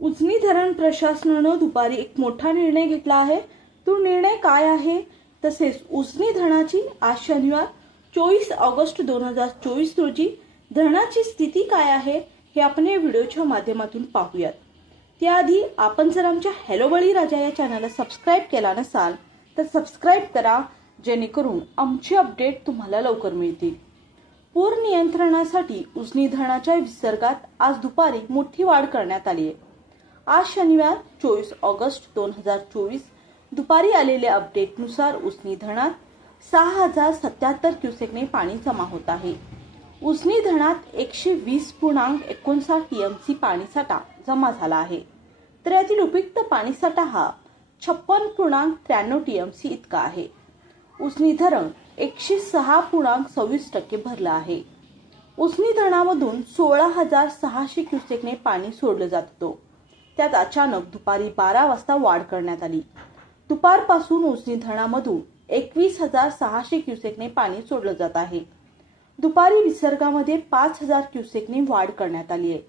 उजनी धरण प्रशासनाने दुपारी एक मोठा निर्णय घेतला आहे। तो निर्णय काय आहे, तसेच उजनी धरणाची आज शनिवार 24 ऑगस्ट 2024 रोजी धरणाची स्थिती काय आहे हे आपण या व्हिडिओच्या माध्यमातून पाहूयात। त्याआधी आपण जर आमच्या हॅलो बळीराजा या चॅनलला सबस्क्राइब केला नसाल तर सबस्क्राइब करा, जेणेकरून आमचे अपडेट तुम्हाला लवकर मिळतील। पूर नियंत्रणासाठी उजनी धरणाच्या विसर्गात आज दुपारी मोठी वाढ करण्यात आली आहे। आज शनिवार 24 ऑगस्ट 2024 दुपारी आलेल्या अपडेटनुसार उजनी धरणात 6077 क्युसेकने पाणी जमा होत आहे। उजनी धरणात 120.59 टीएमसी पाणीसाठा जमा झाला आहे, तर यातील उपयुक्त पाणीसाठा हा 56.93 टीएमसी इतका आहे। उजनी धरण 106.26% भरलं आहे। उजनी धरणामधून 16,600 क्युसेकने पाणी सोडलं जात होतं। त्यात अचानक दुपारी 12 वाजता वाढ करण्यात आली। दुपारपासून उजनी धरणामधून 21,600 क्युसेकने पाणी सोडलं जात आहे। दुपारी विसर्गामध्ये 5,000 क्युसेकने वाढ करण्यात आली आहे।